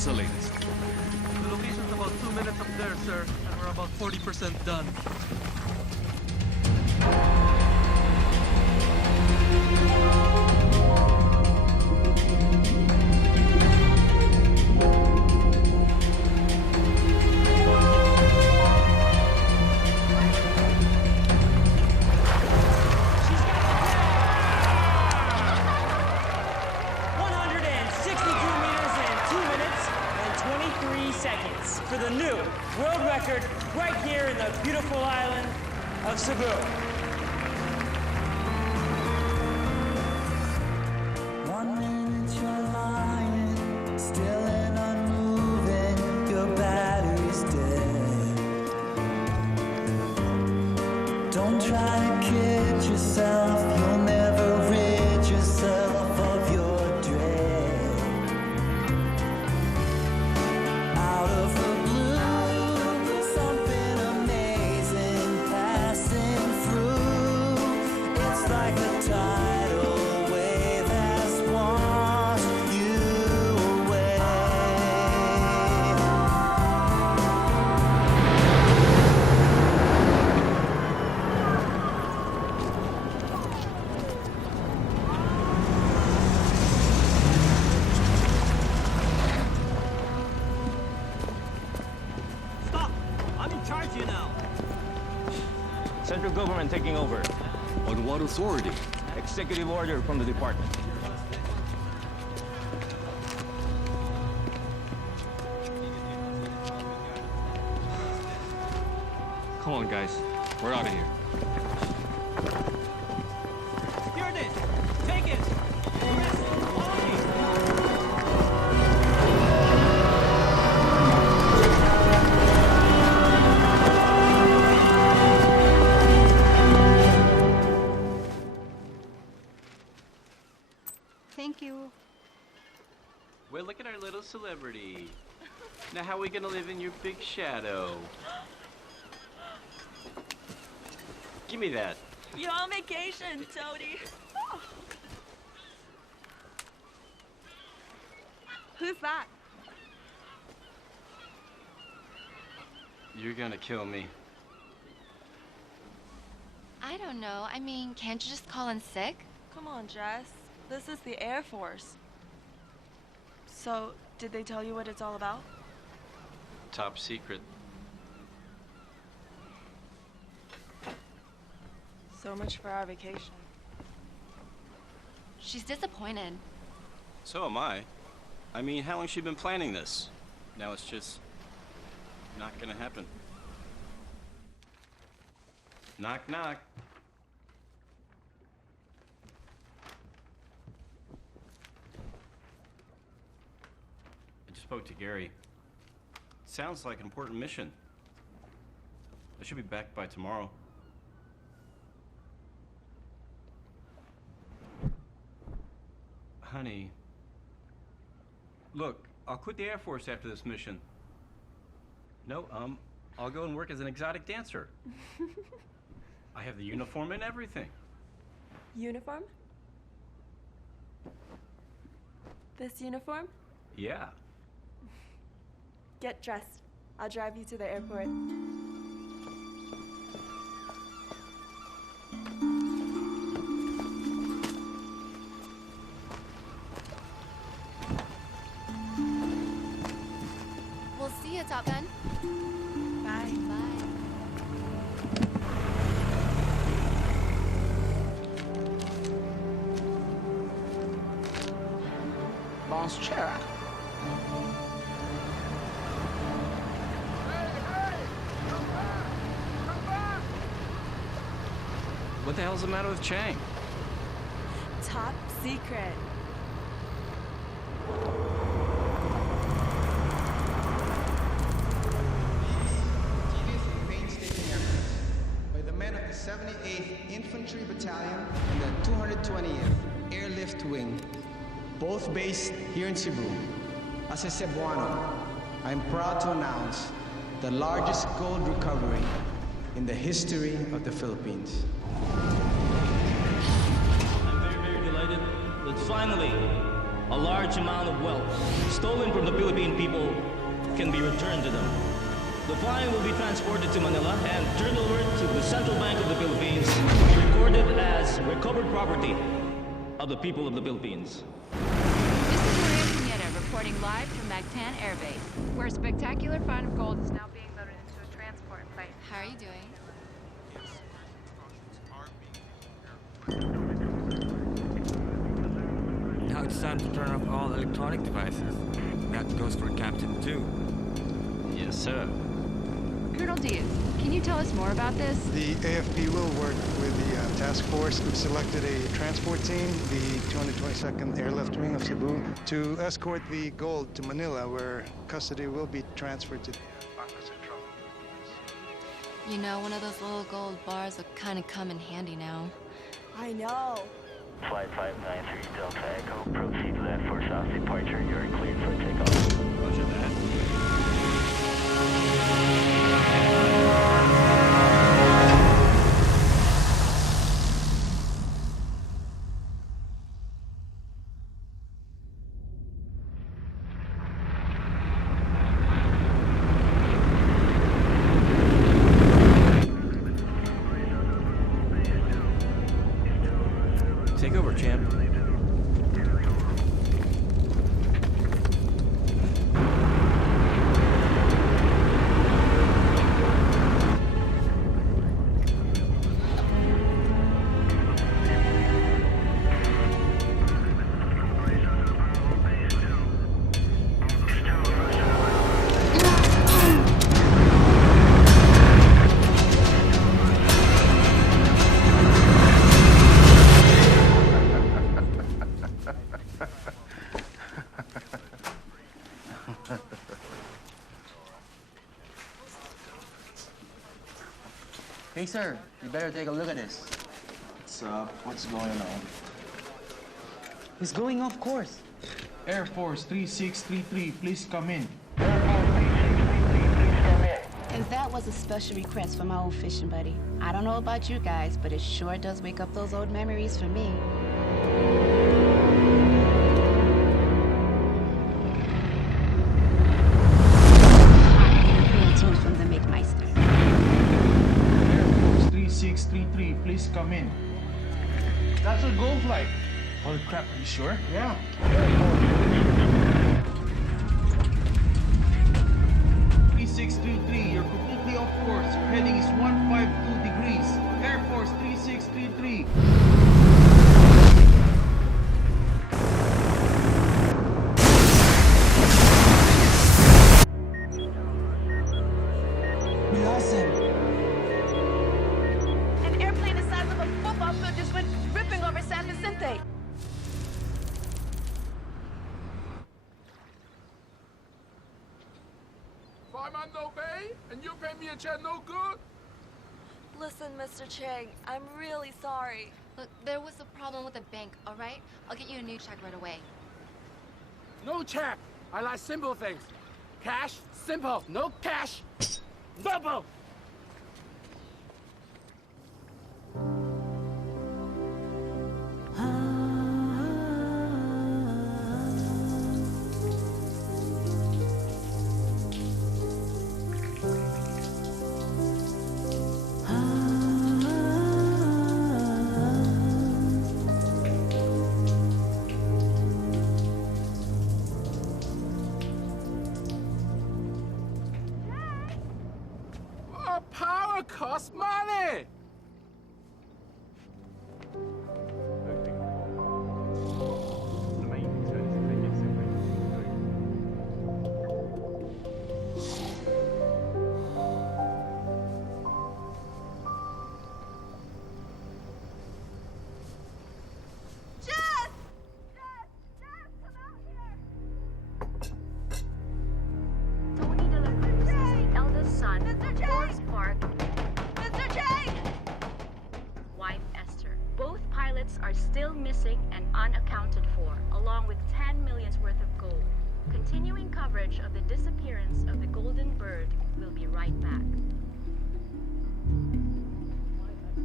What's the latest? The location's about 2 minutes up there, sir, and we're about 40% done. For the new world record right here in the beautiful island of Cebu. 1 minute you're lying, still and unmoving, your battery's dead. Don't try to kid yourself, you'll never rid yourself of your dread. Out of the like a tidal wave has washed you away. Stop! I'm in charge here now. Central government taking over. On what authority? Executive order from the department. Come on, guys. We're out of here. Secure this! Take it! Yes, follow me! Thank you. Well, look at our little celebrity. Now how are we gonna live in your big shadow? Give me that. You're on vacation, Toadie. Who's that? You're gonna kill me. I don't know. I mean, can't you just call in sick? Come on, Jess. This is the Air Force. So, did they tell you what it's all about? Top secret. So much for our vacation. She's disappointed. So am I. I mean, how long's she been planning this? Now it's just not gonna happen. Knock, knock. I just spoke to Gary. Sounds like an important mission. I should be back by tomorrow. Honey, look, I'll quit the Air Force after this mission. No, I'll go and work as an exotic dancer. I have the uniform and everything. Uniform? This uniform? Yeah. Get dressed. I'll drive you to the airport. We'll see you, Top Gun. Bye. Bye. Bonschera. What the hell's the matter with Chang? Top secret. By the men of the 78th Infantry Battalion and the 220th Airlift Wing, both based here in Cebu. As a Cebuano, I'm proud to announce the largest gold recovery in the history of the Philippines. I'm very, very delighted that finally a large amount of wealth stolen from the Philippine people can be returned to them. The fine will be transported to Manila and turned over to the Central Bank of the Philippines to be recorded as recovered property of the people of the Philippines. This is Maria Pineda reporting live from Mactan Air Base, where a spectacular find of gold is now being loaded into a transport plane. How are you doing? Now it's time to turn off all electronic devices. That goes for Captain too. Yes, sir. Colonel Diaz, can you tell us more about this? The AFP will work with the task force. We've selected a transport team, the 222nd Airlift Wing of Cebu, to escort the gold to Manila, where custody will be transferred to the Bangko Central. You know, one of those little gold bars will kind of come in handy now. I know. Flight 593 Delta Echo, proceed to that for south departure. You're cleared for takeoff. Roger that. Take over, champ. Hey, sir, you better take a look at this. What's going on? He's going off course. Air Force 3633, please come in. And that was a special request from my old fishing buddy. I don't know about you guys, but it sure does wake up those old memories for me. From the McMeister. Air Force 3633, please come in. That's a gold flight. Holy crap, are you sure? Yeah. 3633, you're completely off course. Your heading is 152 degrees. Air Force 3633. An airplane the size of a football field just went ripping over San Vicente. If I'm on no pay and you pay me a check no good? Listen, Mr. Chang, I'm really sorry. Look, there was a problem with the bank, all right? I'll get you a new check right away. No check. I like simple things. Cash, simple. No cash, double. Power costs money! Jess! Tony delivers the eldest son, Forrest Park, Mr. Chang! wife Esther. Both pilots are still missing and unaccounted for, along with 10 million's worth of gold. Continuing coverage of the disappearance of the Golden Bird will be right back.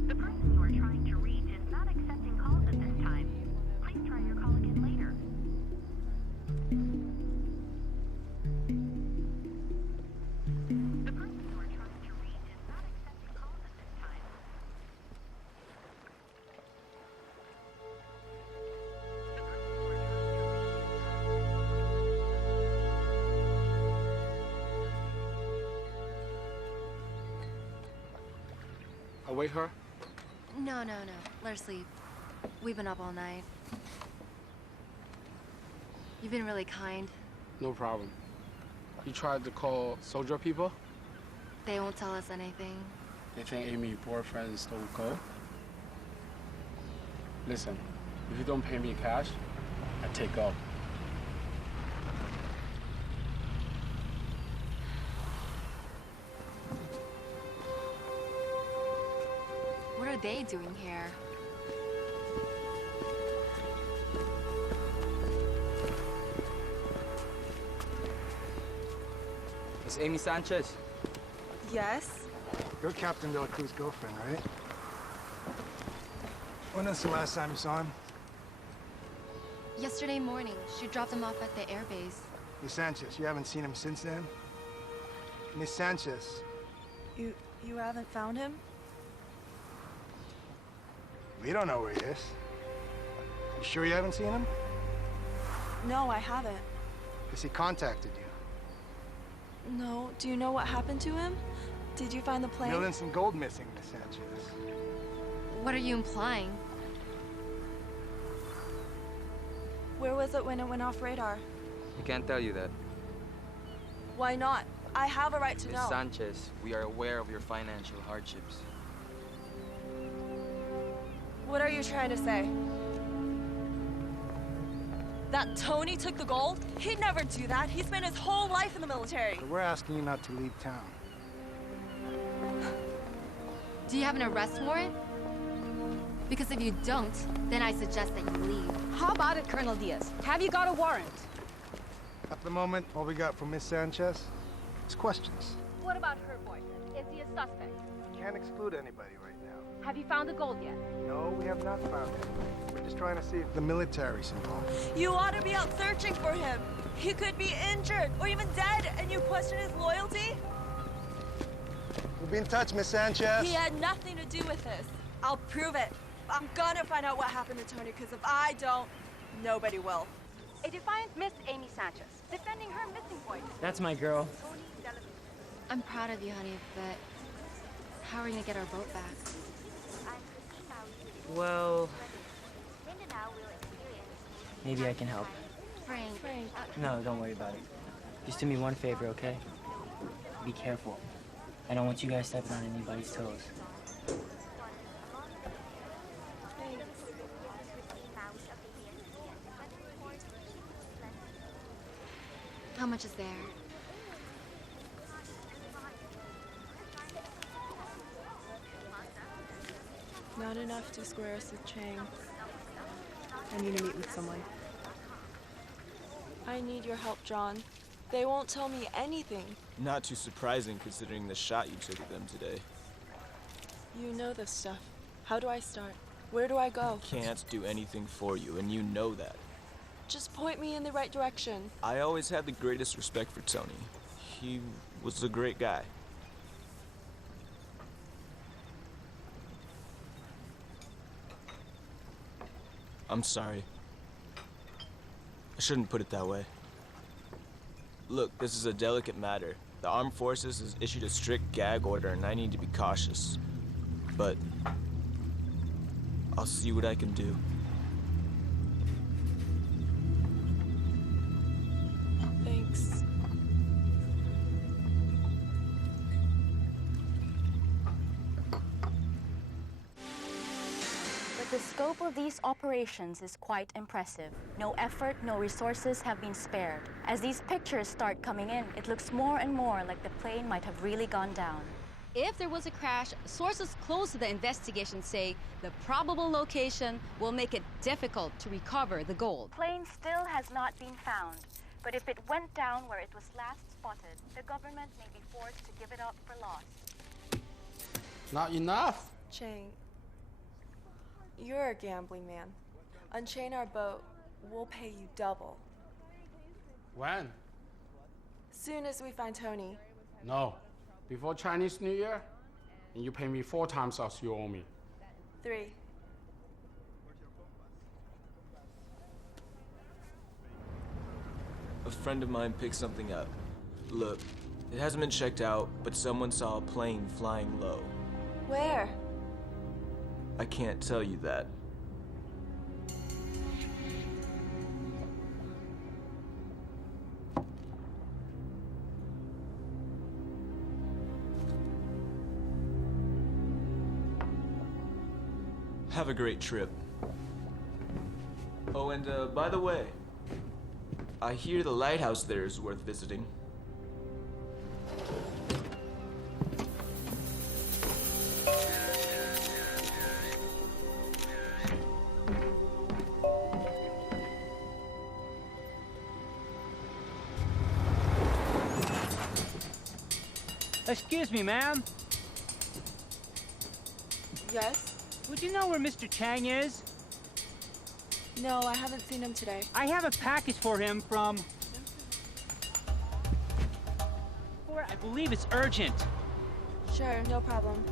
The person you are trying to reach is not accepting calls at this time. Please try your call again later. awake her? No. Let her sleep. We've been up all night. You've been really kind. No problem. You tried to call soldier people? They won't tell us anything. They think Amy's boyfriend stole gold? Listen, if you don't pay me cash, I take off. What are they doing here? It's Amy Sanchez. Yes? You're Captain De La Cruz's girlfriend, right? When was the last time you saw him? Yesterday morning, she dropped him off at the airbase. Miss Sanchez, you haven't seen him since then? Miss Sanchez. You haven't found him? We don't know where he is. You sure you haven't seen him? No, I haven't. Has he contacted you? No. Do you know what happened to him? Did you find the plane? Millions in gold missing, Miss Sanchez. What are you implying? Where was it when it went off radar? I can't tell you that. Why not? I have a right to Miss know. Sanchez, we are aware of your financial hardships. What are you trying to say? That Tony took the gold? He'd never do that. He spent his whole life in the military. So we're asking you not to leave town. Do you have an arrest warrant? Because if you don't, then I suggest that you leave. How about it, Colonel Diaz? Have you got a warrant? At the moment, all we got from Miss Sanchez is questions. What about her boyfriend? Is he a suspect? Can't exclude anybody right now. Have you found the gold yet? No, we have not found him. We're just trying to see if the military's involved. You ought to be out searching for him. He could be injured or even dead, and you question his loyalty? We'll be in touch, Miss Sanchez. He had nothing to do with this. I'll prove it. I'm gonna find out what happened to Tony, because if I don't, nobody will. A defiant Miss Amy Sanchez, defending her missing boy. That's my girl. I'm proud of you, honey, but how are we gonna get our boat back? Well, maybe I can help. Frank. No, don't worry about it. Just do me one favor, okay? Be careful. I don't want you guys stepping on anybody's toes. How much is there? Not enough to square us with Chang. I need to meet with someone. I need your help, John. They won't tell me anything. Not too surprising considering the shot you took at them today. You know this stuff. How do I start? Where do I go? Can't do anything for you, and you know that. Just point me in the right direction. I always had the greatest respect for Tony. He was a great guy. I'm sorry. I shouldn't put it that way. Look, this is a delicate matter. The armed forces has issued a strict gag order and I need to be cautious. But I'll see what I can do. Thanks. But the scope of these operations is quite impressive. No effort, no resources have been spared. As these pictures start coming in, it looks more and more like the plane might have really gone down. If there was a crash, sources close to the investigation say the probable location will make it difficult to recover the gold. Plane still has not been found, but if it went down where it was last spotted, the government may be forced to give it up for lost. Not enough. Chang, you're a gambling man. Unchain our boat, we'll pay you double. When? Soon as we find Tony. No. Before Chinese New Year, and you pay me 4 times as you owe me. 3. A friend of mine picked something up. Look, it hasn't been checked out, but someone saw a plane flying low. Where? I can't tell you that. Have a great trip. Oh, and by the way, I hear the lighthouse there is worth visiting. Excuse me, ma'am. Yes? Would you know where Mr. Chang is? No, I haven't seen him today. I have a package for him from... I believe it's urgent. Sure, no problem.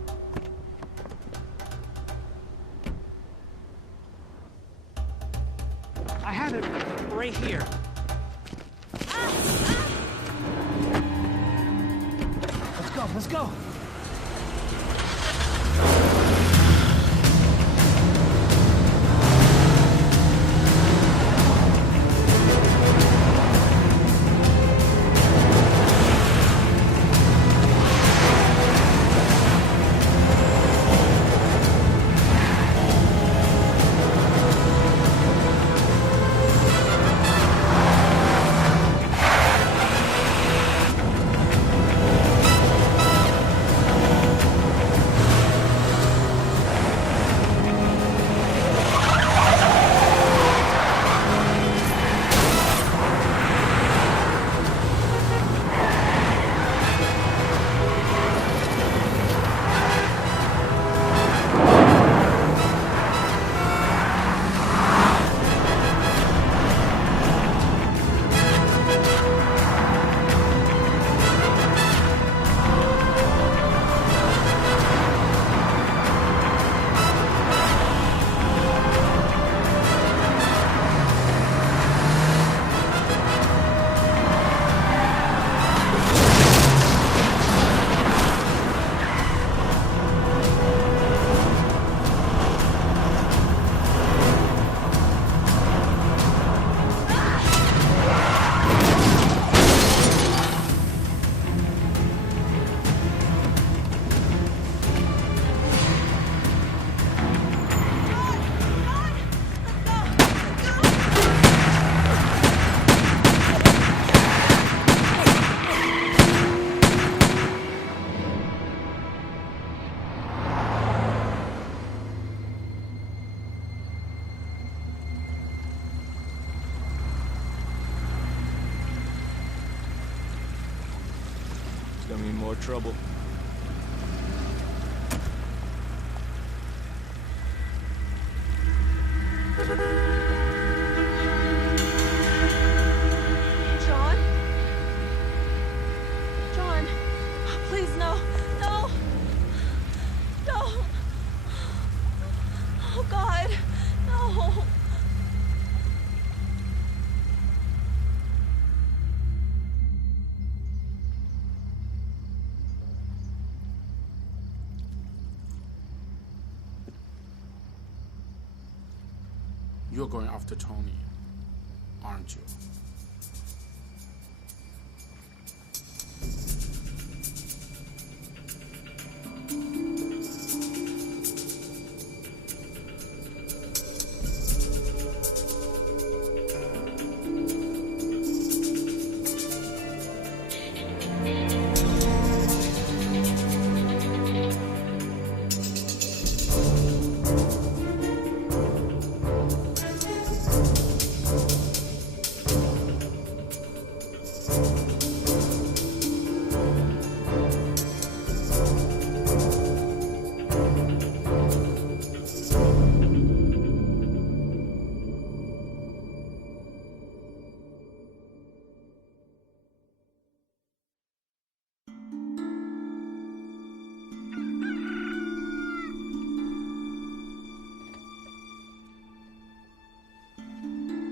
I have it right here. Let's go. It's gonna mean more trouble. John? John, please, no. No. No. Oh, God. No. You're going after Tony, aren't you?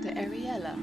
The Ariella.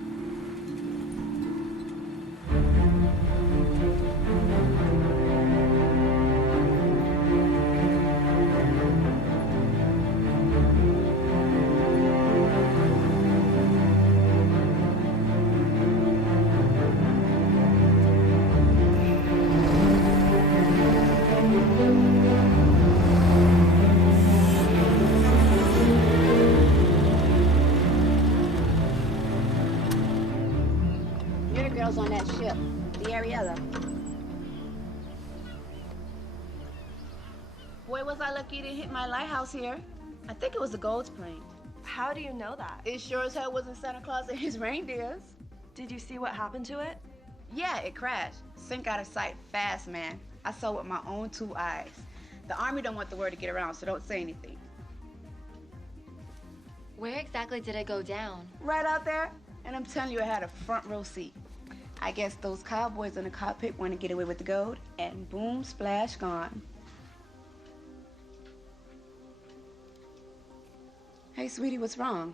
girls on that ship, the Ariella. Boy, was I lucky to hit my lighthouse here. I think it was the Gold's plane. How do you know that? It sure as hell wasn't Santa Claus and his reindeers. Did you see what happened to it? Yeah, it crashed. Sink out of sight fast, man. I saw with my own 2 eyes. The Army don't want the word to get around, so don't say anything. Where exactly did it go down? Right out there, and I'm telling you, I had a front row seat. I guess those cowboys in the cockpit want to get away with the gold, and boom, splash, gone. Hey, sweetie, what's wrong?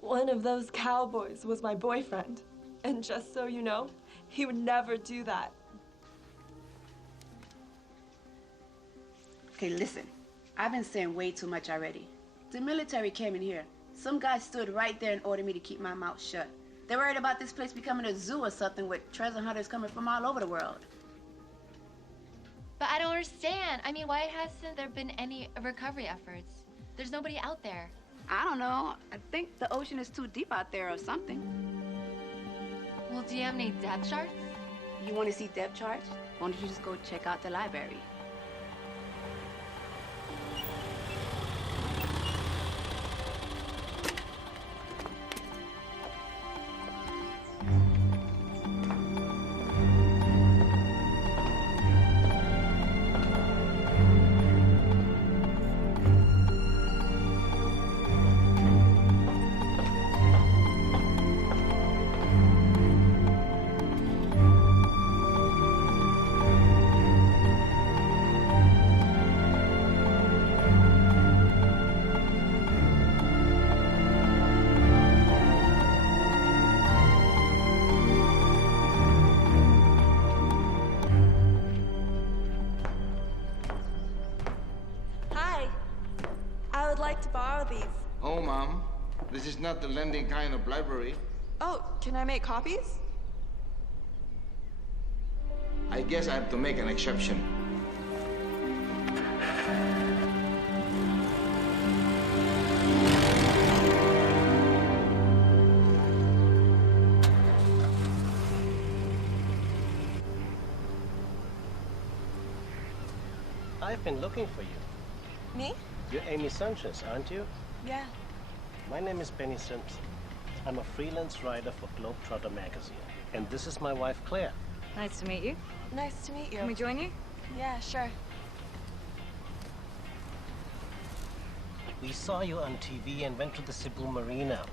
One of those cowboys was my boyfriend. And just so you know, he would never do that. Okay, listen. I've been saying way too much already. The military came in here. Some guy stood right there and ordered me to keep my mouth shut. They're worried about this place becoming a zoo or something with treasure hunters coming from all over the world. But I don't understand. I mean, why hasn't there been any recovery efforts? There's nobody out there. I don't know. I think the ocean is too deep out there or something. Well, do you have any depth charts? You want to see depth charts? Why don't you just go check out the library? Oh, Mom, this is not the lending kind of library. Oh, can I make copies? I guess I have to make an exception. I've been looking for you. Me? You're Amy Sanchez, aren't you? Yeah. My name is Benny Simpson. I'm a freelance writer for Globetrotter magazine. And this is my wife, Claire. Nice to meet you. Nice to meet you. Can we join you? Yeah, sure. We saw you on TV and went to the Cebu Marina.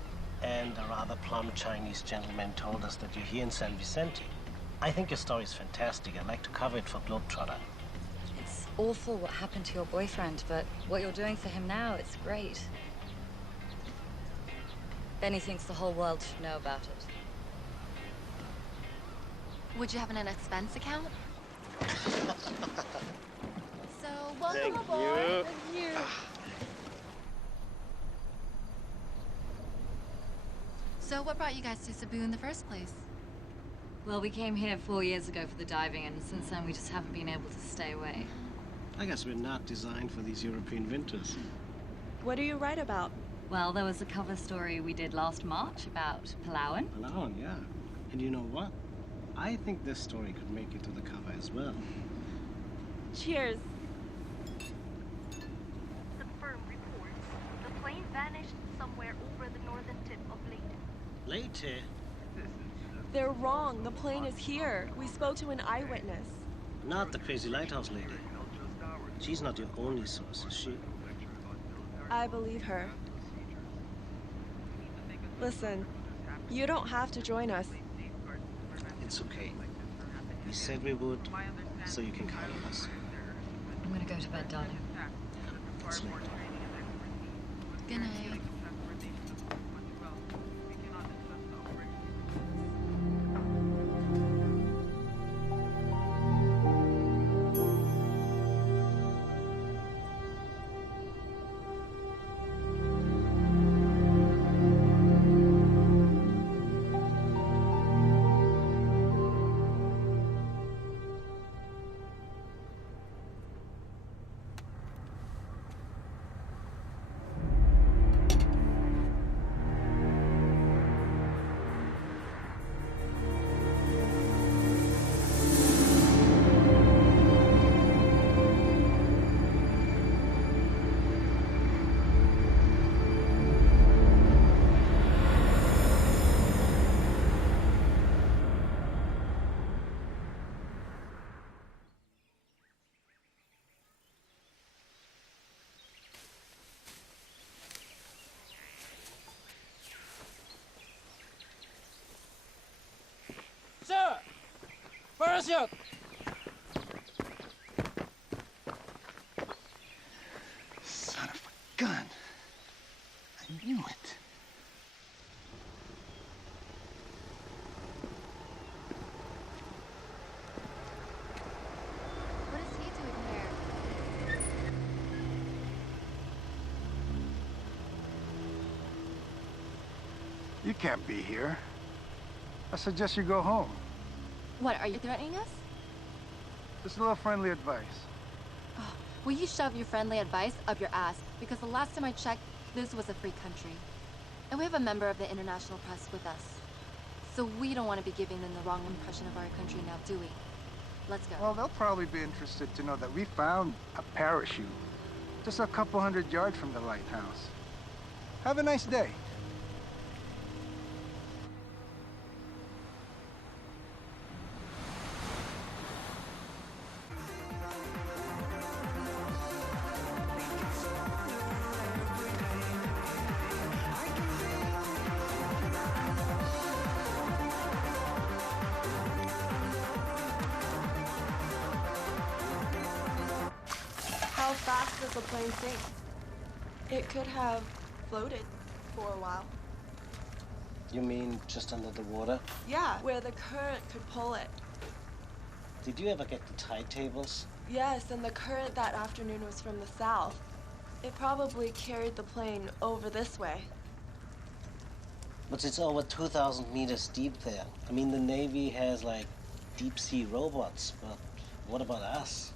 And a rather plump Chinese gentleman told us that you're here in San Vicente. I think your story is fantastic. I'd like to cover it for Globetrotter. It's awful what happened to your boyfriend, but what you're doing for him now, it's great. Benny thinks the whole world should know about it. Would you have an expense account? So, welcome Thank aboard. you. So, what brought you guys to Cebu in the first place? Well, we came here 4 years ago for the diving, and since then we just haven't been able to stay away. I guess we're not designed for these European winters. What do you write about? Well, there was a cover story we did last March about Palawan. Palawan, yeah. And you know what? I think this story could make it to the cover as well. Cheers. Confirm reports. The plane vanished somewhere over the northern tip of Leyte. Leyte? They're wrong. The plane is here. We spoke to an eyewitness. Not the crazy lighthouse lady. She's not your only source, is she? I believe her. Listen, you don't have to join us. It's okay. We said we would, so you can count on us. I'm gonna go to bed, darling. It's late. Good night. parachute! Son of a gun. I knew it. What is he doing here? You can't be here. I suggest you go home. What, are you threatening us? Just a little friendly advice. Oh, will you shove your friendly advice up your ass? Because the last time I checked, this was a free country. And we have a member of the international press with us. So we don't want to be giving them the wrong impression of our country now, do we? Let's go. Well, they'll probably be interested to know that we found a parachute just a couple 100 yards from the lighthouse. Have a nice day. How fast does the plane sink? It could have floated for a while. You mean just under the water? Yeah, where the current could pull it. Did you ever get the tide tables? Yes, and the current that afternoon was from the south. It probably carried the plane over this way. But it's over 2,000 meters deep there. I mean, the Navy has, like, deep-sea robots, but what about us?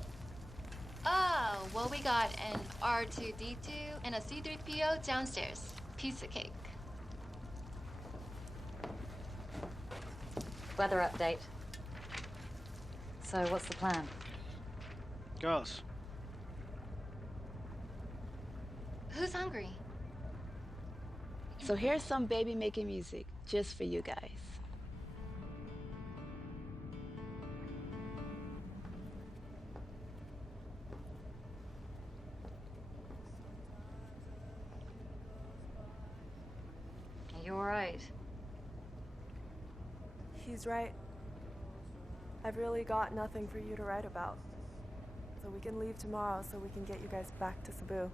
Oh, well, we got an R2-D2 and a C-3PO downstairs. Piece of cake. Weather update. So, what's the plan? Girls. Who's hungry? So here's some baby making music just for you guys. Are you alright? He's right. I've really got nothing for you to write about. So we can leave tomorrow so we can get you guys back to Cebu.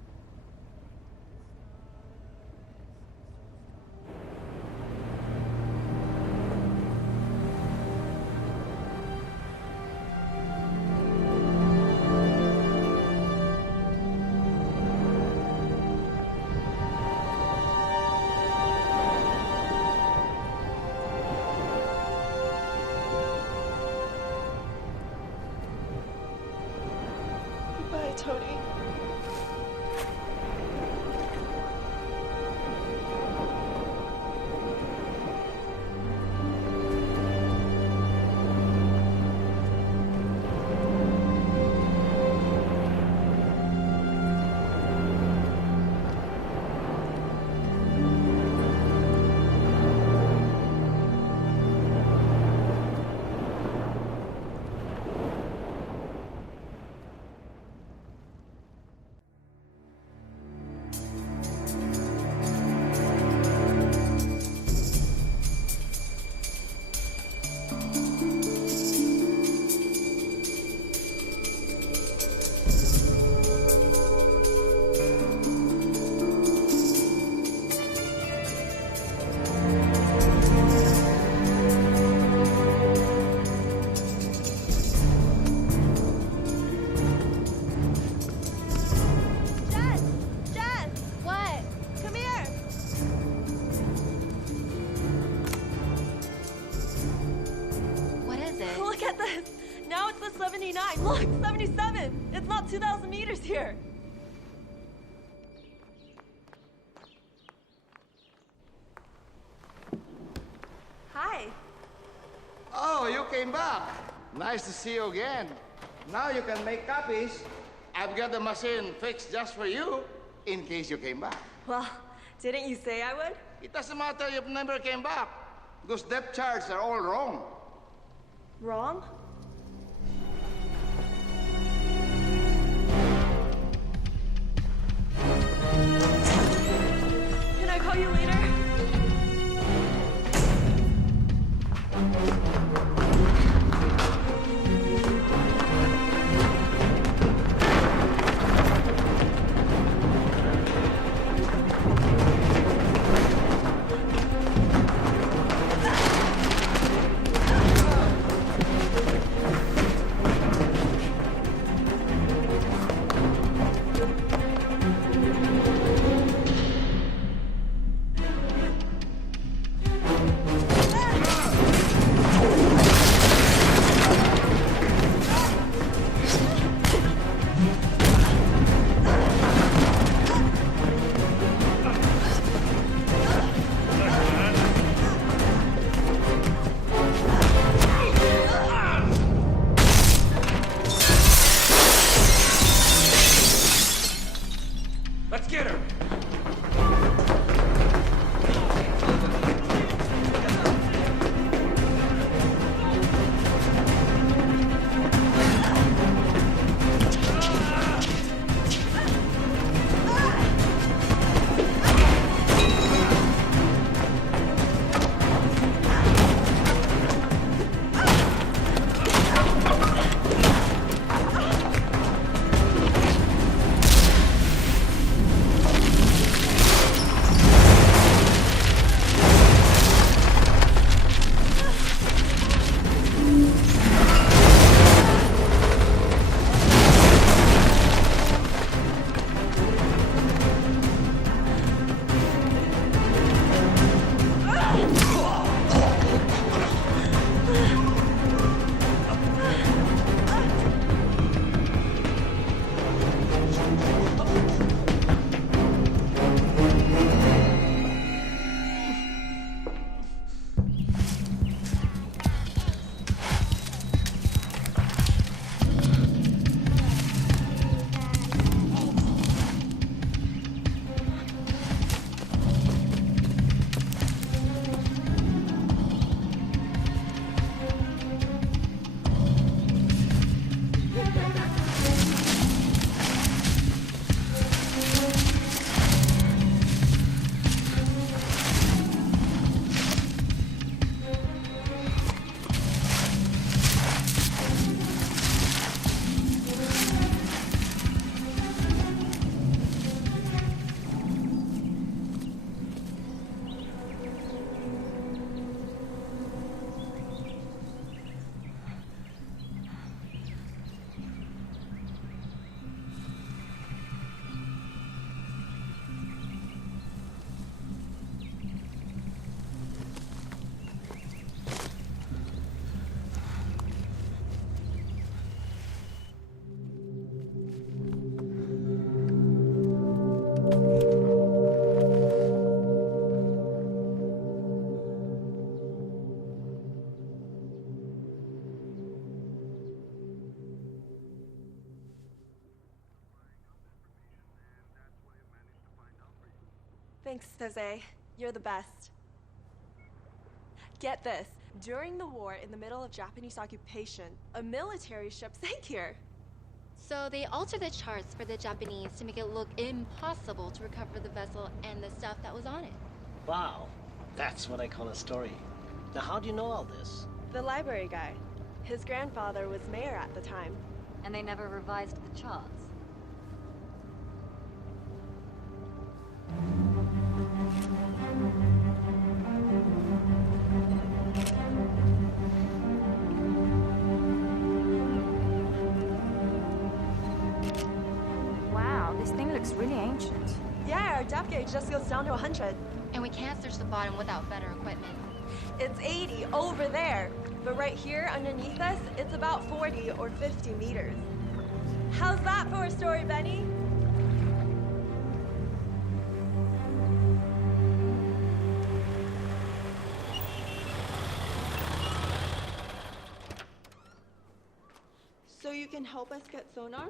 Bye, Tony. Look at this! Now it's the 79. Look, 77! It's not 2,000 meters here! Hi. Oh, you came back. Nice to see you again. Now you can make copies. I've got the machine fixed just for you, in case you came back. Well, didn't you say I would? It doesn't matter if you never came back. Those depth charts are all wrong. Wrong? Can I call you later? Thanks, Jose. You're the best. Get this. During the war, in the middle of Japanese occupation, a military ship sank here. So they altered the charts for the Japanese to make it look impossible to recover the vessel and the stuff that was on it. Wow, that's what I call a story. Now, how do you know all this? The library guy. His grandfather was mayor at the time. And they never revised the charts. Wow, this thing looks really ancient. Yeah, our depth gauge just goes down to 100. And we can't search the bottom without better equipment. It's 80 over there. But right here underneath us, it's about 40 or 50 meters. How's that for a story, Benny? So you can help us get sonar?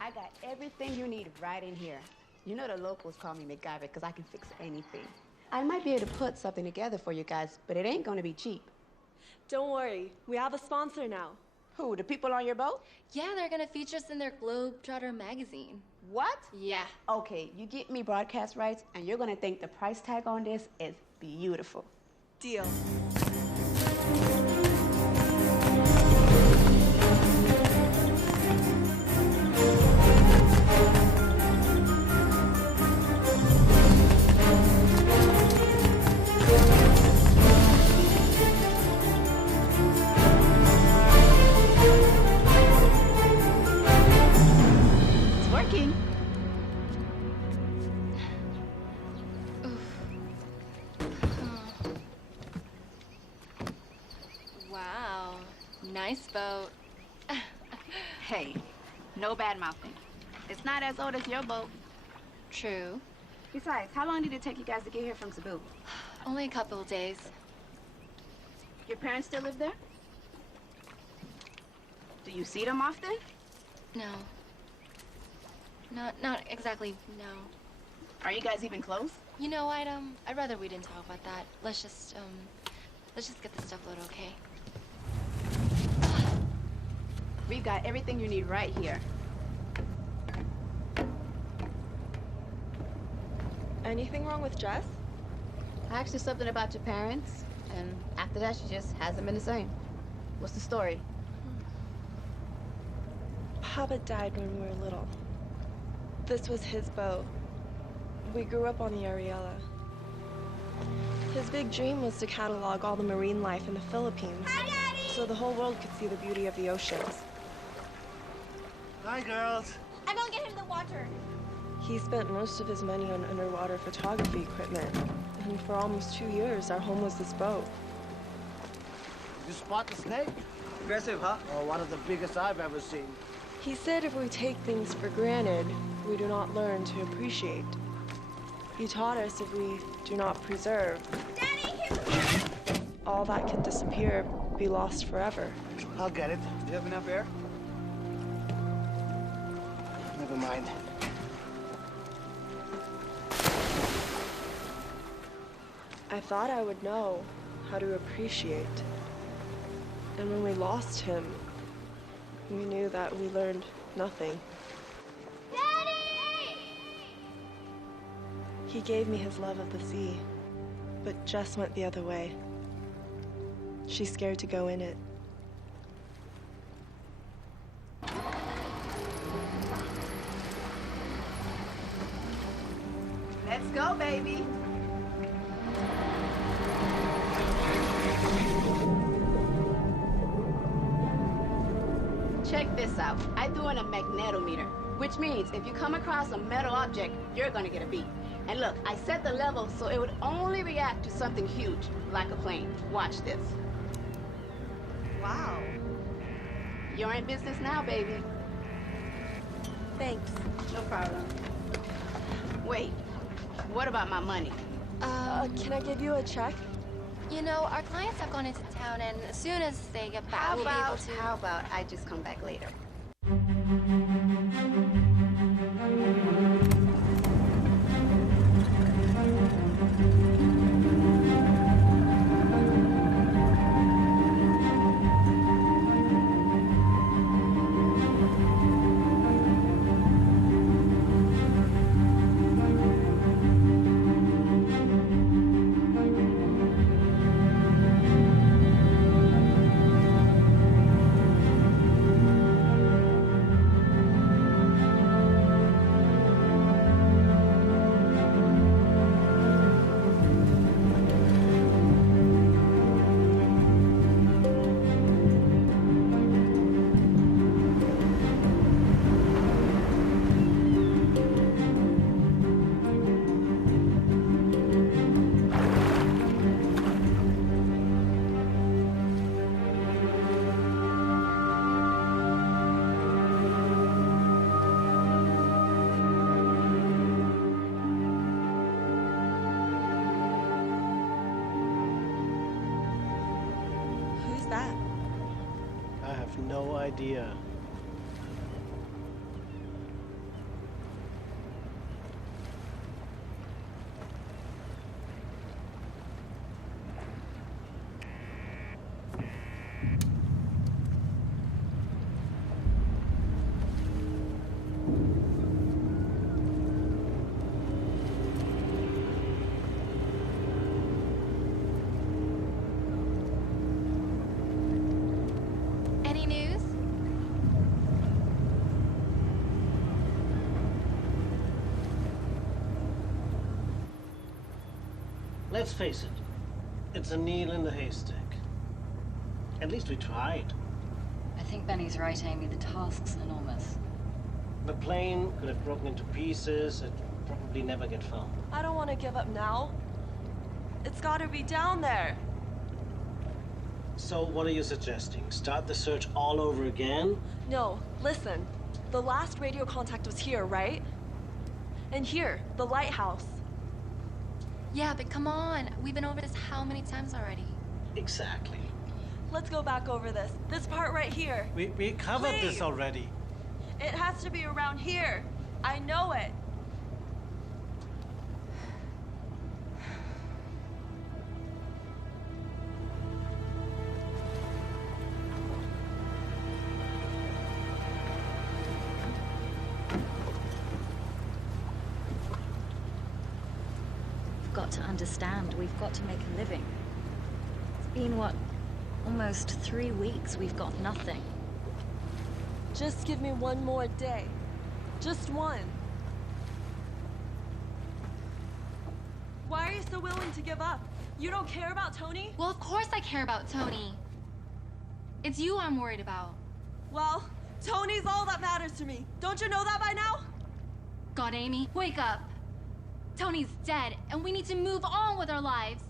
I got everything you need right in here. You know the locals call me MacGyver because I can fix anything. I might be able to put something together for you guys, but it ain't gonna be cheap. Don't worry, we have a sponsor now. Who, the people on your boat? Yeah, they're gonna feature us in their Globetrotter magazine. What? Yeah. Okay, you get me broadcast rights, and you're gonna think the price tag on this is beautiful. Deal. Wow, nice boat. Hey, no bad mouthing. It's not as old as your boat. True. Besides, how long did it take you guys to get here from Cebu? Only a couple of days. Your parents still live there? Do you see them often? No. Not exactly, no. Are you guys even close? You know, I'd rather we didn't talk about that. Let's just get the stuff loaded, okay? We've got everything you need right here. Anything wrong with Jess? I asked her something about your parents, and after that, she just hasn't been the same. What's the story? Papa died when we were little. This was his boat. We grew up on the Ariella. His big dream was to catalog all the marine life in the Philippines, so the whole world could see the beauty of the oceans. Hi, girls. I'm gonna get him the water. He spent most of his money on underwater photography equipment, and for almost 2 years, our home was this boat. You spot the snake? Aggressive, huh? Oh, one of the biggest I've ever seen. He said if we take things for granted, we do not learn to appreciate. He taught us if we do not preserve, all that can disappear, be lost forever. I'll get it. Do you have enough air? Never mind. I thought I would know how to appreciate. And when we lost him, we knew that we learned nothing. Daddy! He gave me his love of the sea, but Jess went the other way. She's scared to go in it. Let's go, baby. Check this out. I threw in a magnetometer, which means if you come across a metal object, you're gonna get a beat. And look, I set the level so it would only react to something huge, like a plane. Watch this. Wow. You're in business now, baby. Thanks. No problem. Wait, what about my money? Can I give you a check? You know, our clients have gone into town, and as soon as they get back, we'll be able to... How about I just come back later? No idea. Any news? Let's face it, it's a needle in the haystack. At least we tried. I think Benny's right, Amy. The task's enormous. The plane could have broken into pieces. It'd probably never get found. I don't want to give up now. It's gotta be down there. So what are you suggesting? Start the search all over again? No, listen. The last radio contact was here, right? And here, the lighthouse. Yeah, but come on. We've been over this how many times already? Exactly. Let's go back over this. This part right here. We covered Please. this already. It has to be around here. I know it. We've got to understand. We've got to make a living. It's been, what, almost 3 weeks we've got nothing. Just give me one more day. Just one. Why are you so willing to give up? You don't care about Tony? Well, of course I care about Tony. It's you I'm worried about. Well, Tony's all that matters to me. Don't you know that by now? God, Amy, wake up. Tony's dead, and we need to move on with our lives.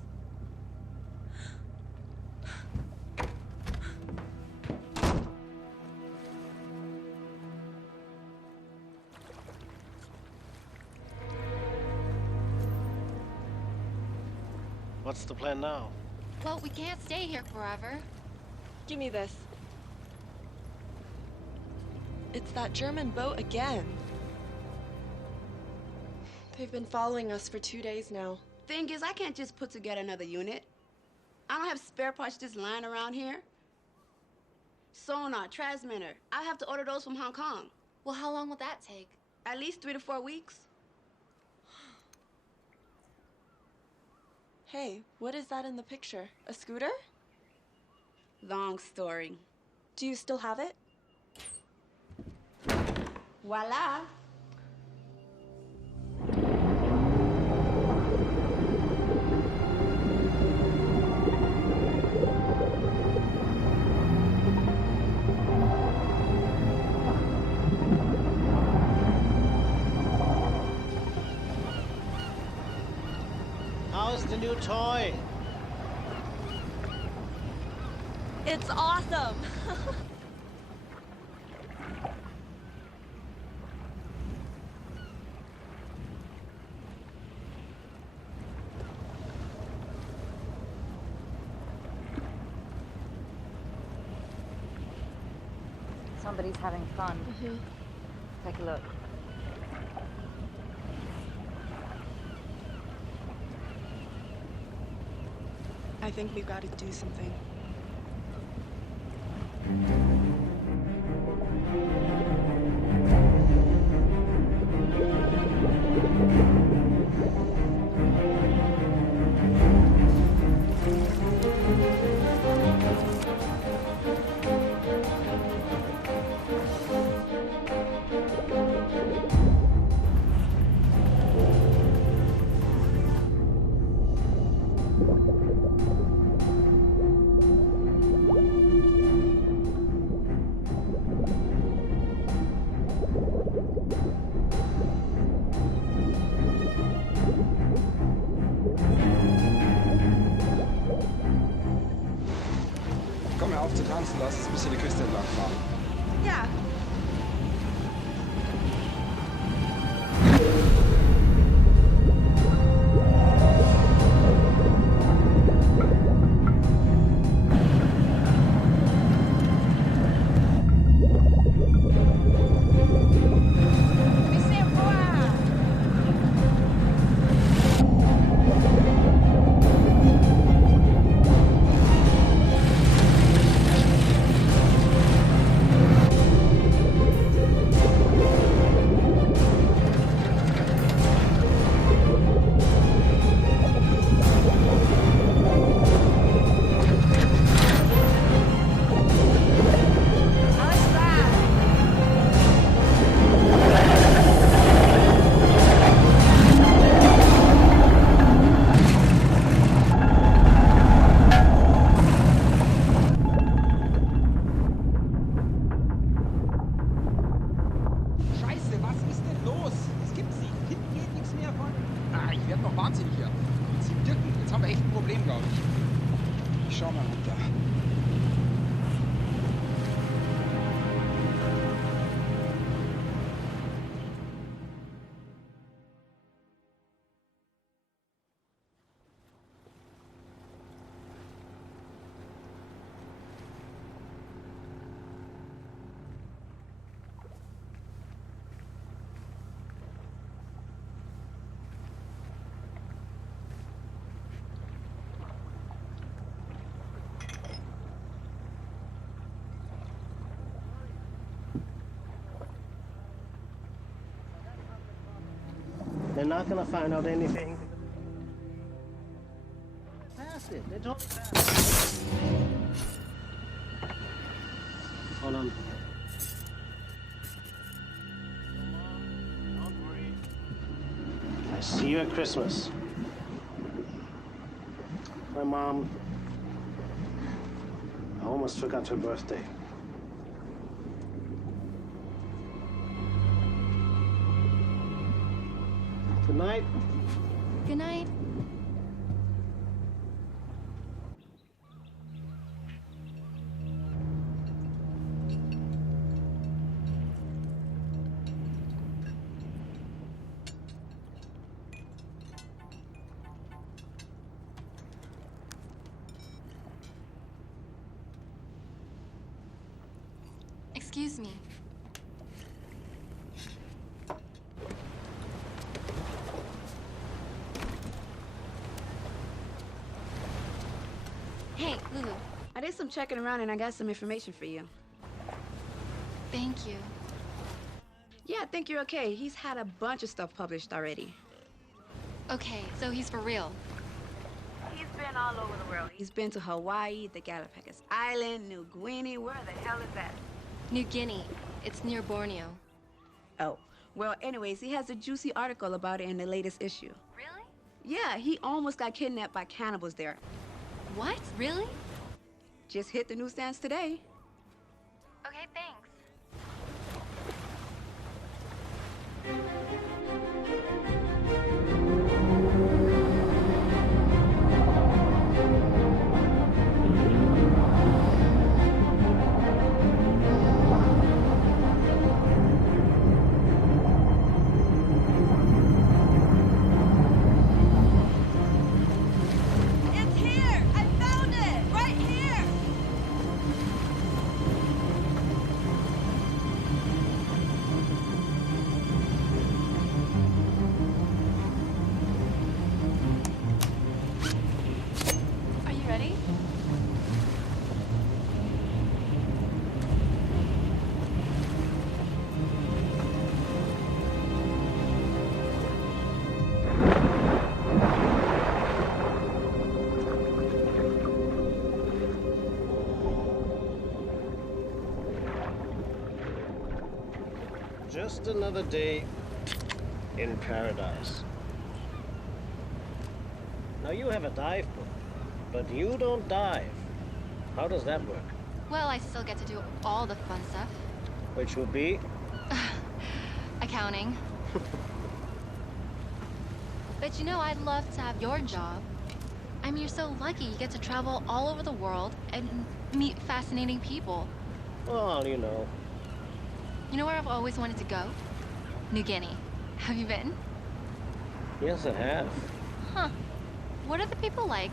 What's the plan now? Well, we can't stay here forever. Give me this. It's that German boat again. They've been following us for 2 days now. Thing is, I can't just put together another unit. I don't have spare parts just lying around here. Sonar, transmitter. I have to order those from Hong Kong. Well, how long will that take? At least 3 to 4 weeks. Hey, what is that in the picture? A scooter? Long story. Do you still have it? Voila. How's the new toy? It's awesome. Somebody's having fun. Take a look. I think we've got to do something. Komm, hör auf zu tanzen, lass uns ein bisschen die Küste entlang fahren. Ja. Shona Huta. They're not gonna find out anything. Pass it. They told me pass. Hold on. Don't worry. I see you at Christmas. My mom, I almost forgot her birthday. Good night. Good night. Excuse me. Hey, Lulu. I did some checking around and I got some information for you. Thank you. Yeah, I think you're okay. He's had a bunch of stuff published already. Okay, so he's for real. He's been all over the world. He's been to Hawaii, the Galapagos Island, New Guinea. Where the hell is that? New Guinea. It's near Borneo. Oh, well, anyways, he has a juicy article about it in the latest issue. Really? Yeah, he almost got kidnapped by cannibals there. What? Really? Just hit the newsstands today. Okay, thanks. Just another day in paradise. Now you have a dive book, but you don't dive. How does that work? Well, I still get to do all the fun stuff. Which would be? Accounting. But you know, I'd love to have your job. I mean, you're so lucky you get to travel all over the world and meet fascinating people. Well, you know. You know where I've always wanted to go? New Guinea. Have you been? Yes, I have. Huh. What are the people like?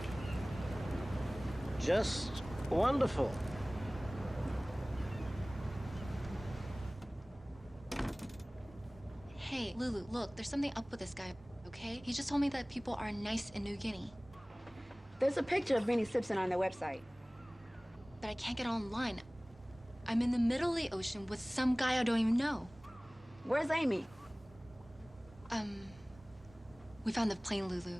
Just wonderful. Hey, Lulu, look, there's something up with this guy, okay? He just told me that people are nice in New Guinea. There's a picture of Benny Simpson on their website. But I can't get online. I'm in the middle of the ocean with some guy I don't even know. Where's Amy? We found the plane, Lulu.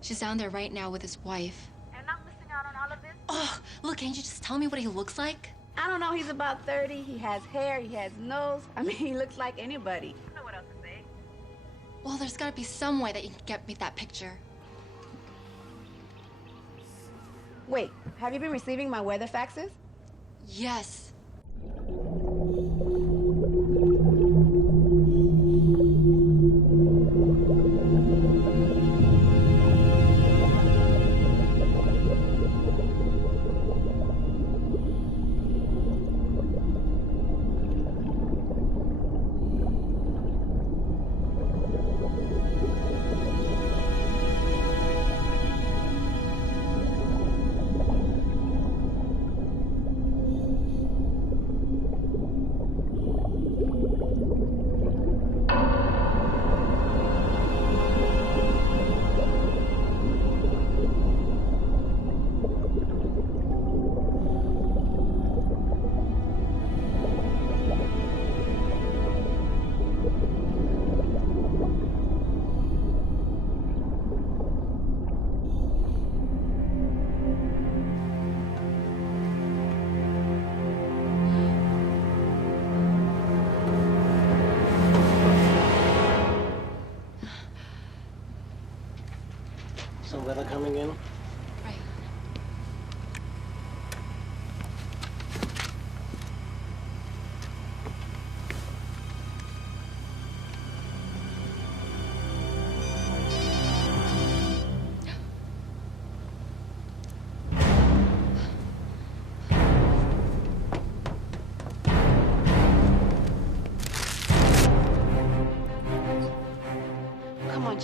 She's down there right now with his wife. And I'm missing out on all of this? Oh, look, can't you just tell me what he looks like? I don't know, he's about 30, he has hair, he has nose. I mean, he looks like anybody. You know what else to say? Well, there's gotta be some way that you can get me that picture. Wait, have you been receiving my weather faxes? Yes.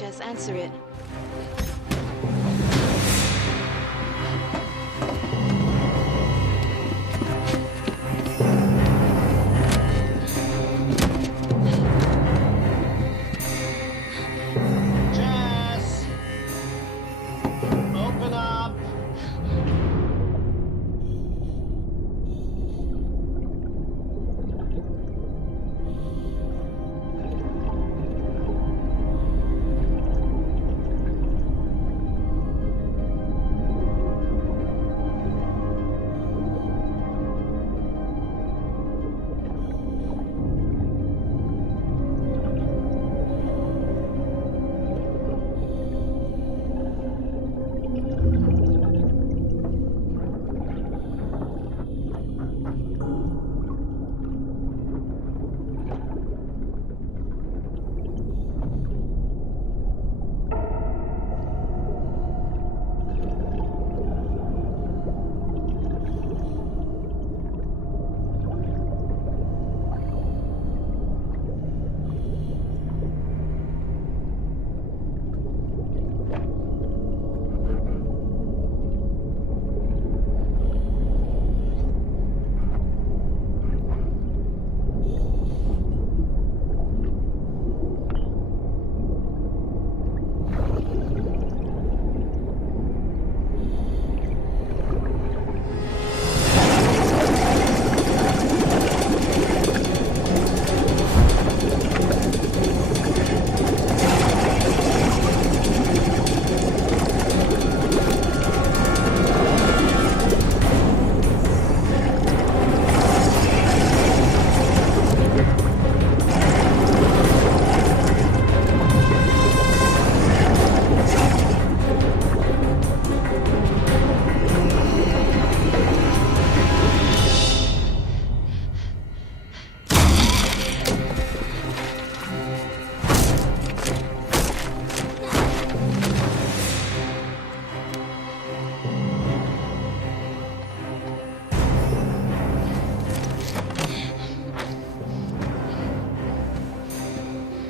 Jess. Answer it. Jess! Open up!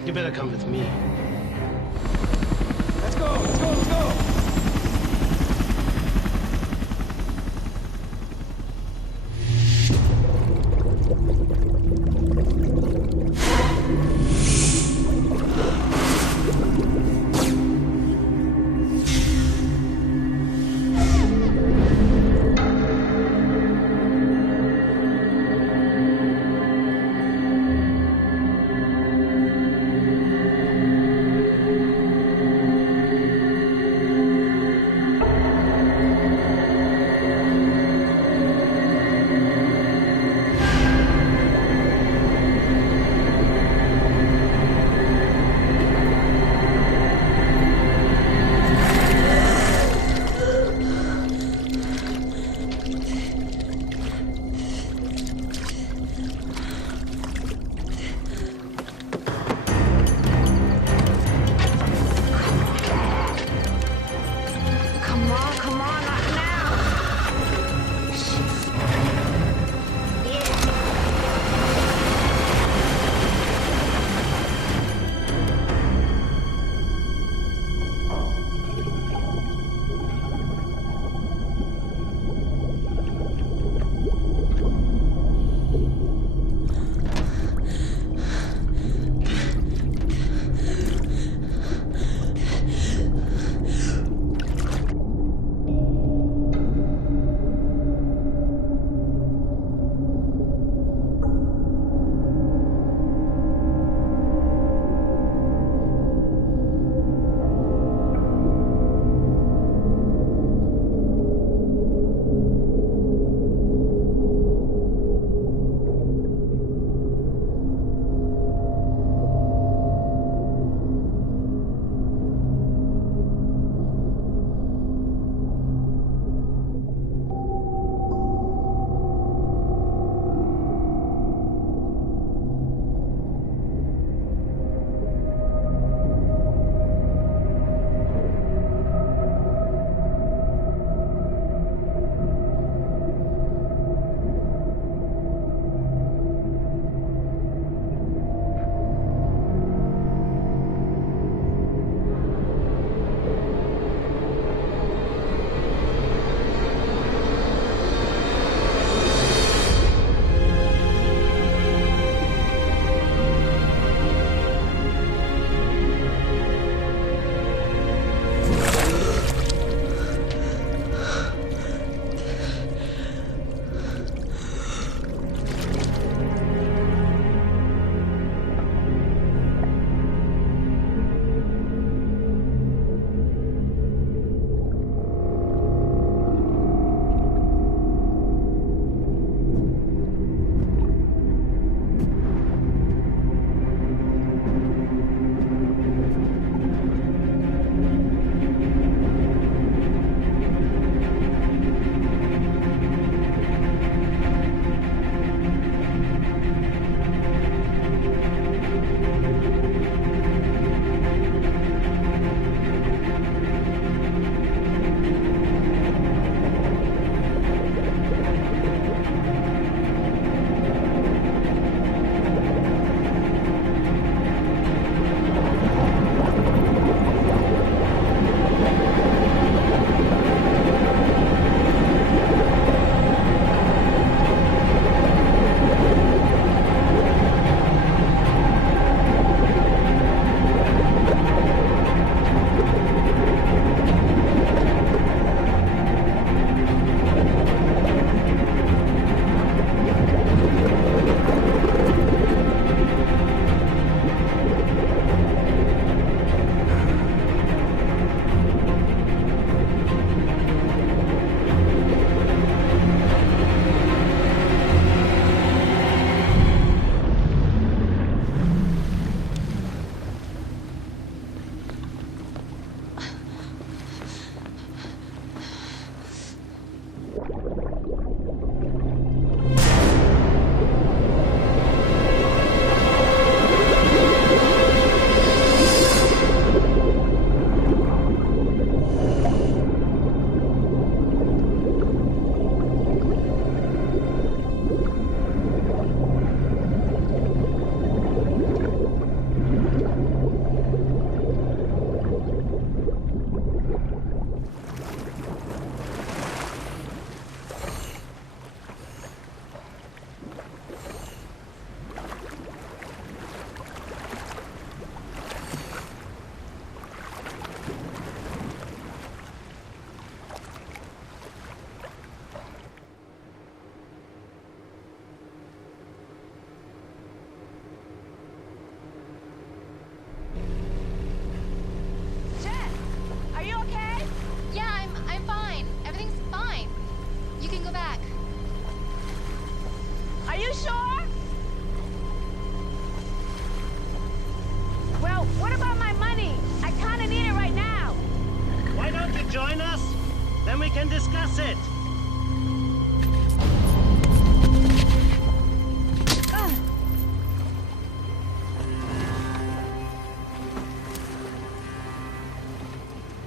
You better come with me. Let's go, let's go, let's go!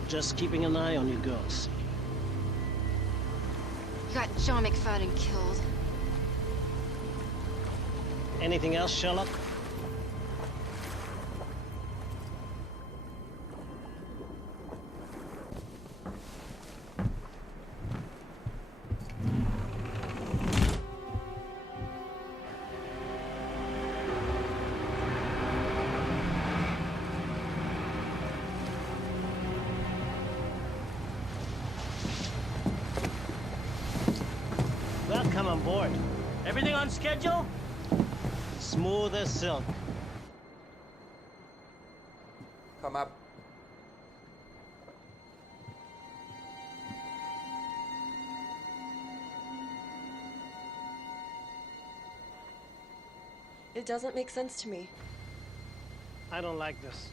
Just keeping an eye on you girls. You got John McFadden killed. Anything else, Sherlock? Welcome on board. Everything on schedule? Smooth as silk. Come up. It doesn't make sense to me. I don't like this.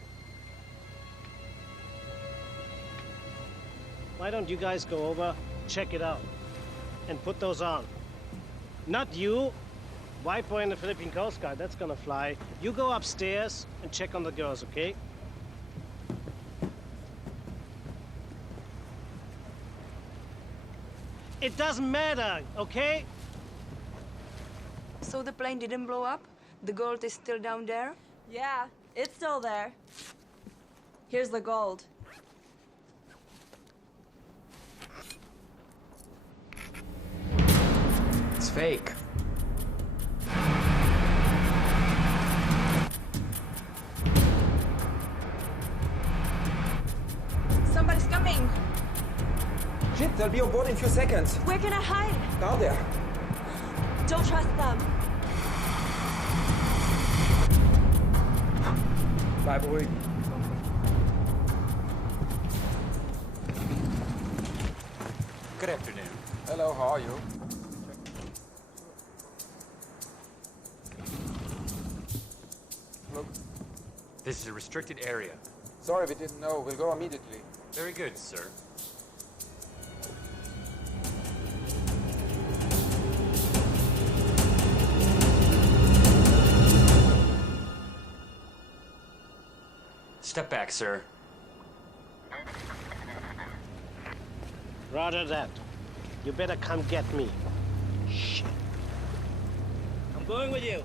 Why don't you guys go over, check it out, and put those on? Not you. White boy in the Philippine Coast Guard, that's gonna fly. You go upstairs and check on the girls, okay? It doesn't matter, okay? So the plane didn't blow up? The gold is still down there? Yeah, it's still there. Here's the gold. It's fake. Somebody's coming. Shit, they'll be on board in a few seconds. Where can I hide? Down there. Don't trust them. Bye, boy. Good afternoon. Hello, how are you? Look. This is a restricted area. Sorry, we didn't know. We'll go immediately. Very good, sir. Step back, sir. Roger that. You better come get me. Shit. I'm going with you.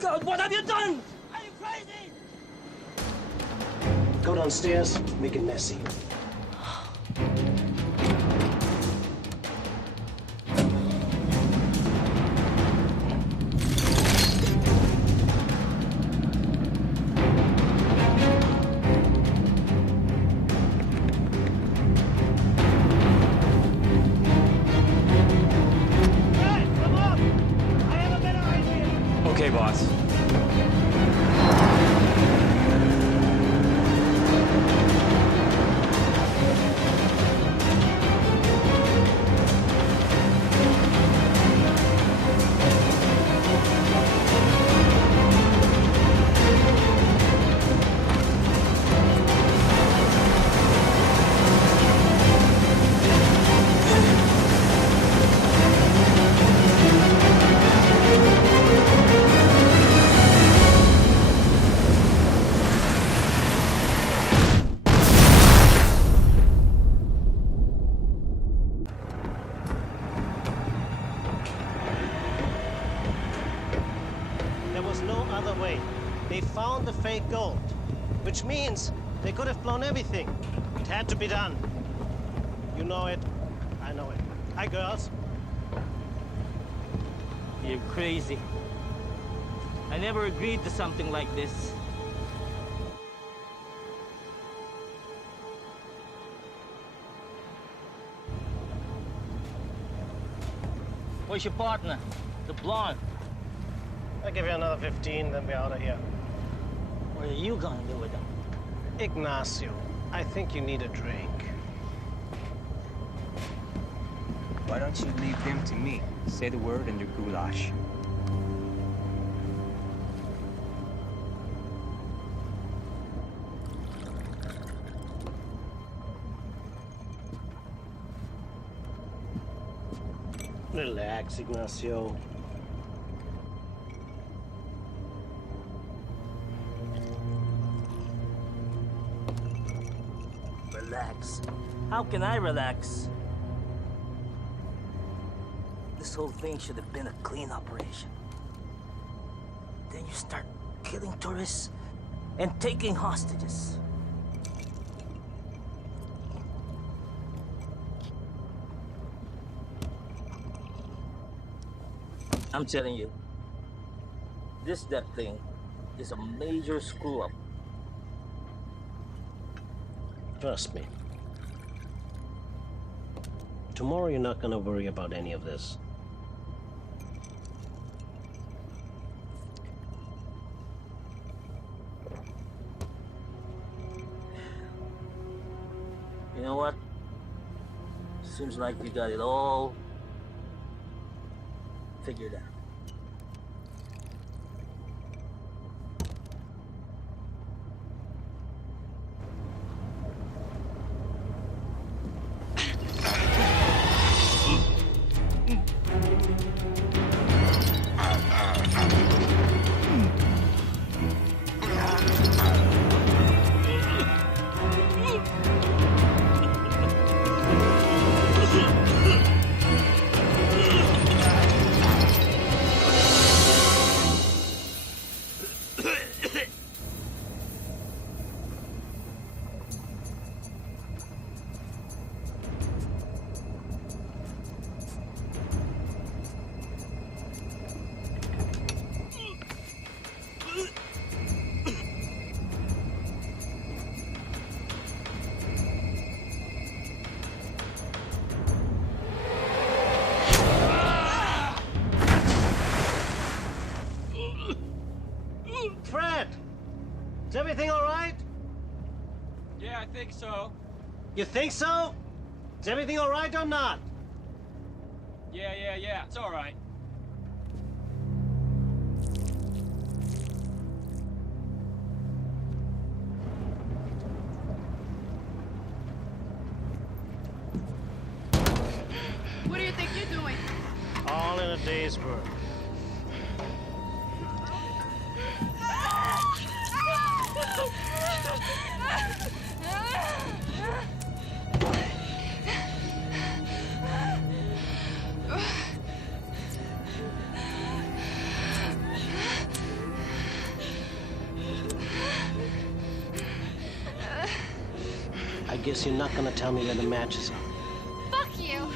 God, what have you done? Are you crazy? Go downstairs, make it messy. Okay, boss. There's no other way. They found the fake gold, which means they could have blown everything. It had to be done. You know it. I know it. Hi, girls. You're crazy. I never agreed to something like this. Where's your partner? The blonde. I'll give you another 15, then we're out of here. What are you gonna do with him? Ignacio, I think you need a drink. Why don't you leave him to me? Say the word and you're goulash. Relax, Ignacio. Relax. How can I relax? This whole thing should have been a clean operation. Then you start killing tourists and taking hostages. I'm telling you, this debt thing is a major screw-up. Trust me. Tomorrow you're not gonna worry about any of this. You know what? Seems like you got it all figured out. Fred! Is everything all right? Yeah, I think so. You think so? Is everything all right or not? Yeah, it's all right. What do you think you're doing? All in a day's work. I guess you're not gonna tell me where the matches are. Fuck you!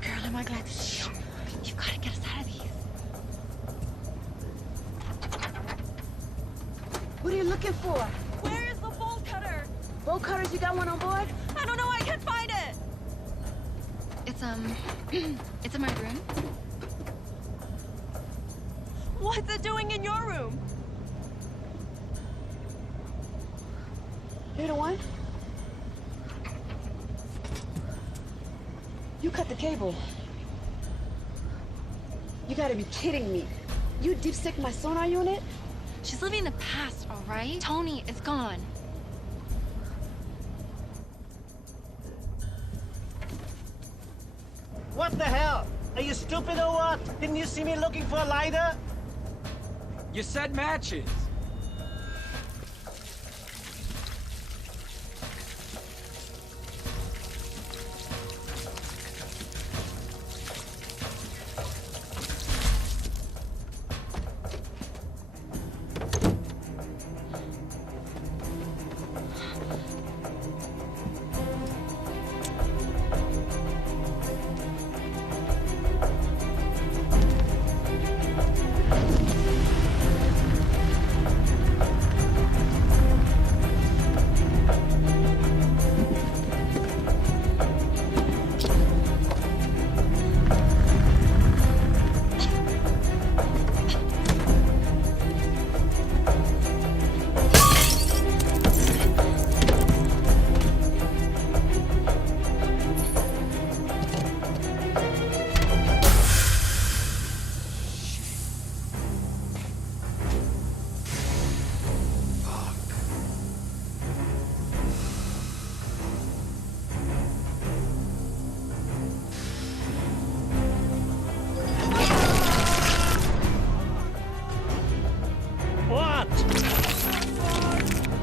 Girl, am I glad to see you. You gotta get us out of these. What are you looking for? Where is the bolt cutter? Bolt cutters, you got one on board? I don't know, I can't find it! It's, it's in my room. What's it doing in your room? You're the one? You cut the cable. You gotta be kidding me. You deep sick my sonar unit? She's living in the past, all right? Tony is gone. What the hell? Are you stupid or what? Didn't you see me looking for a lighter? You said matches.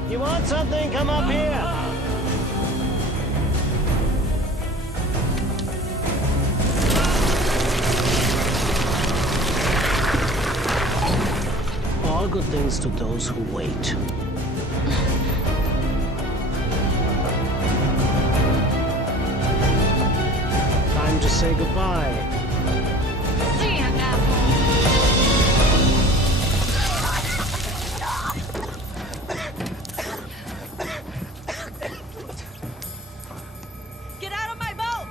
You want something? Come up here. All good things to those who wait. Time to say goodbye. Damn asshole. Get out of my boat!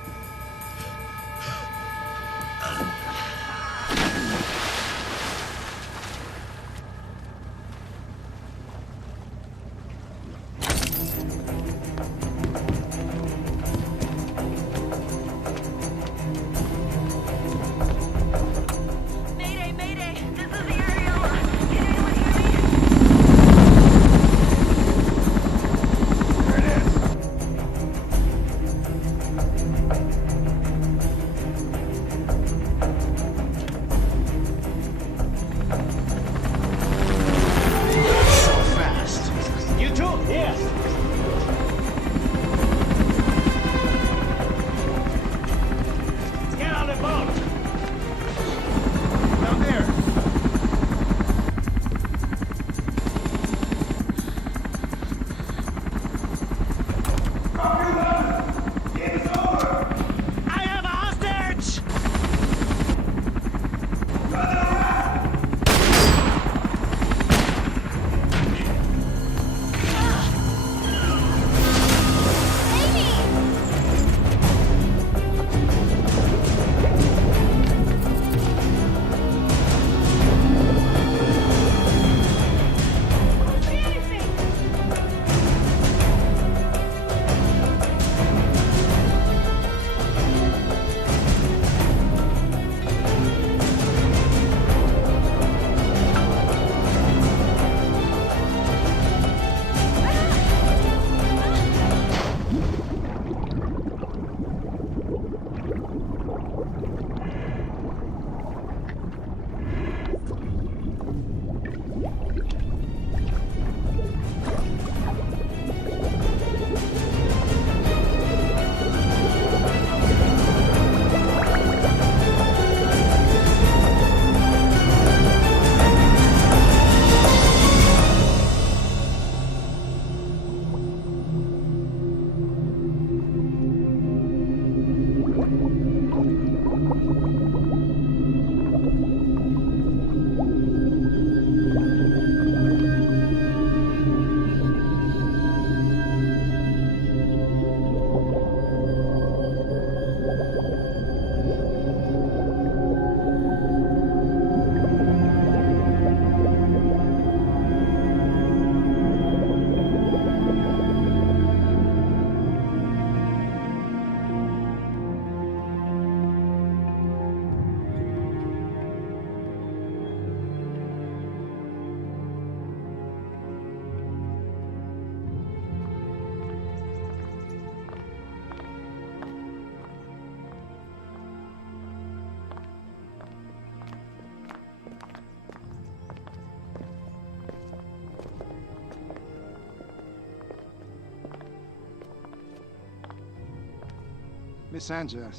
Miss Sanchez.